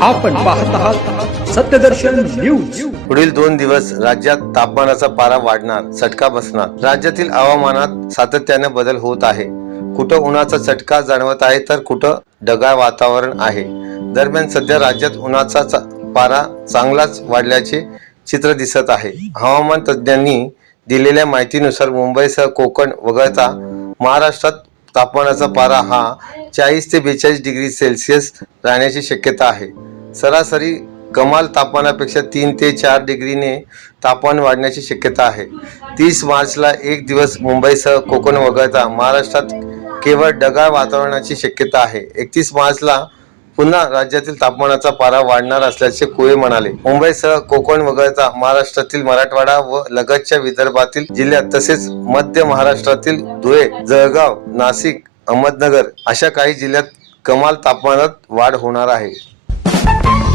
आपण पाहत आहात सत्यदर्शन न्यूज. पुढील दोन दिवस राज्यात तापमानाचा पारा वाढणार चटका बसणार. राज्यातील हवामानात सातत्याने बदल होत आहे. कुठं उन्हाचा चटका जाणवत आहे तर कुठं ढगाळ वातावरण आहे. दरम्यान सध्या राज्यात उन्हाचा चा- पारा चांगलाच वाढल्याचे चित्र दिसत आहे. हवामान तज्ज्ञांनी दिलेल्या माहितीनुसार मुंबईसह कोकण वगळता महाराष्ट्रात तापमानाचा पारा हा चाळीस ते बेचाळीस डिग्री सेल्सिअस राहण्याची शक्यता आहे. सरासरी कमाल तापमानापेक्षा तीन ते चार डिग्रीने तापमान वाढण्याची शक्यता आहे. तीस मार्चला एक दिवस मुंबईसह कोकण वगळता महाराष्ट्रात केवळ ढगाळ वातावरणाची शक्यता आहे. एकतीस मार्चला पुन्हा राज्यातील तापमानाचा पारा वाढणार असल्याचे कुळे म्हणाले. मुंबईसह कोकण वगळता महाराष्ट्रातील मराठवाडा व लगतच्या विदर्भातील जिल्ह्यात तसेच मध्य महाराष्ट्रातील धुळे जळगाव नाशिक अहमदनगर अशा काही जिल्ह्यात कमाल तापमानात वाढ होणार आहे. Thank you.